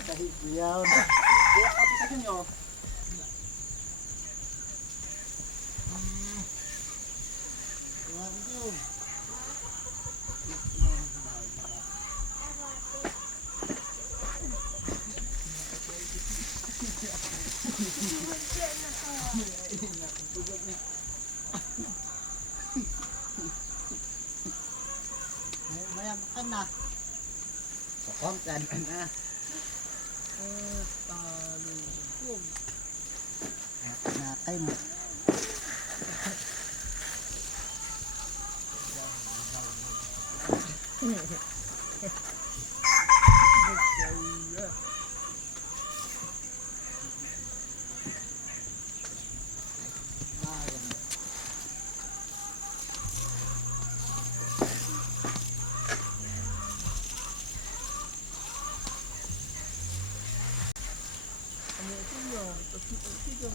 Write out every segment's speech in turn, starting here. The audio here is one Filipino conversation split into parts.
Kahit beliau. Kaya aplikasyon nyo. Tuhan tu. Banyak makan lah. Pokok kan mana? Talung. Nak kain.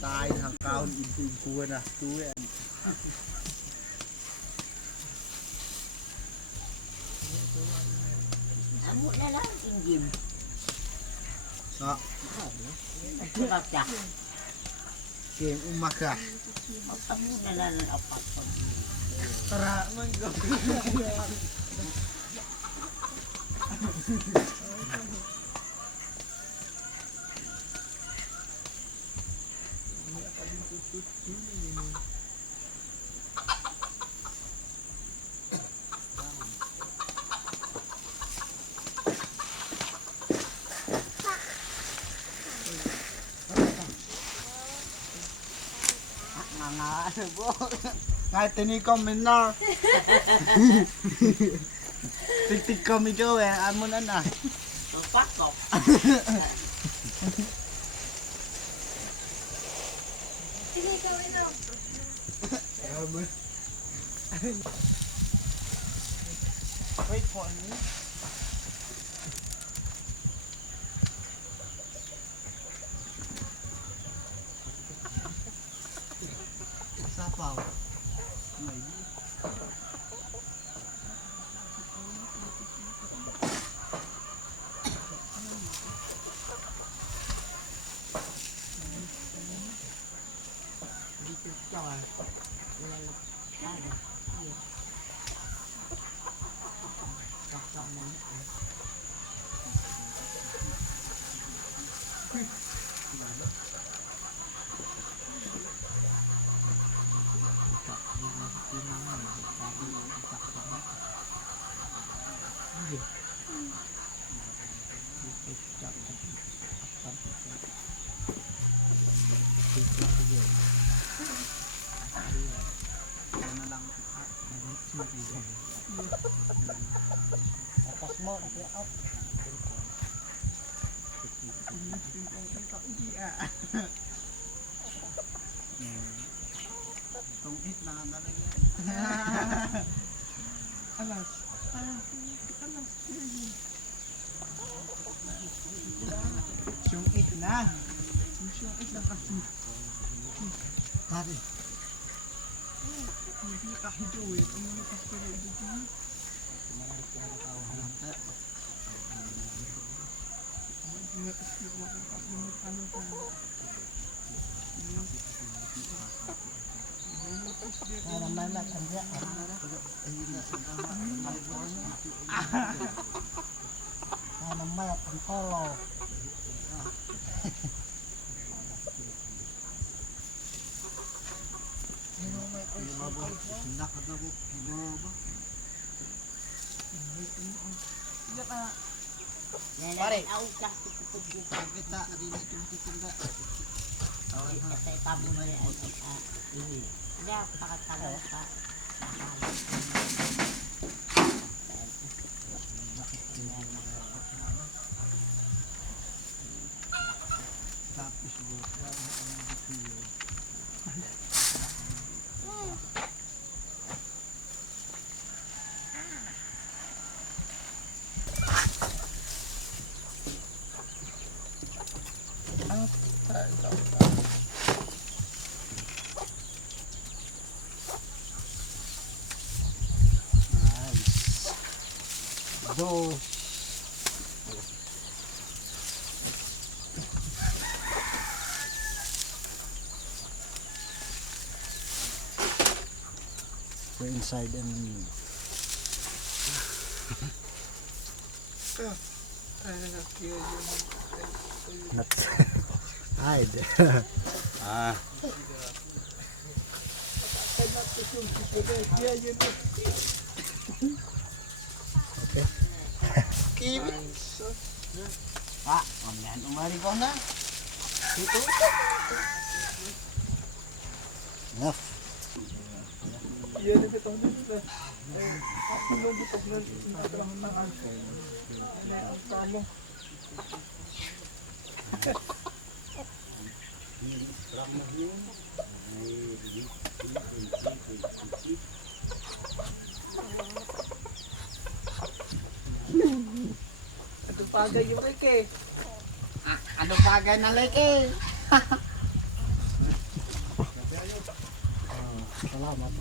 Tai thằng cao in cua nè, túi em. Amo na lang inggim. Đó, Diba siya? game umak ah. Magpamo na lang ang apat ko. Tara man go. Nga ano po. Ngay tini comment na. Tik kami jo eh, amo na na. Magpakok. Sige, gawin lang. Amo. Wait for me. Sapaw. May Dito siya. atas mo kasi out. Tungit na nalagyan. Alas. Sungit na. Sungit na kasi. Tari. Hindi kahidowit. Ang mga pastoro dito. Para mana kerja Mana mayat polo. Pare. Ako kasi kukukuku. Kita di itu kita. Sa itabo mo yan. Hindi ako pakatalaw ka. Tapos bukan video. Nice. Dos. inside and not hide. Ah. Pak, mamaya umari ko na. Enough. Anong pagay yung Ricky? Ano bagay na leke? Salamat.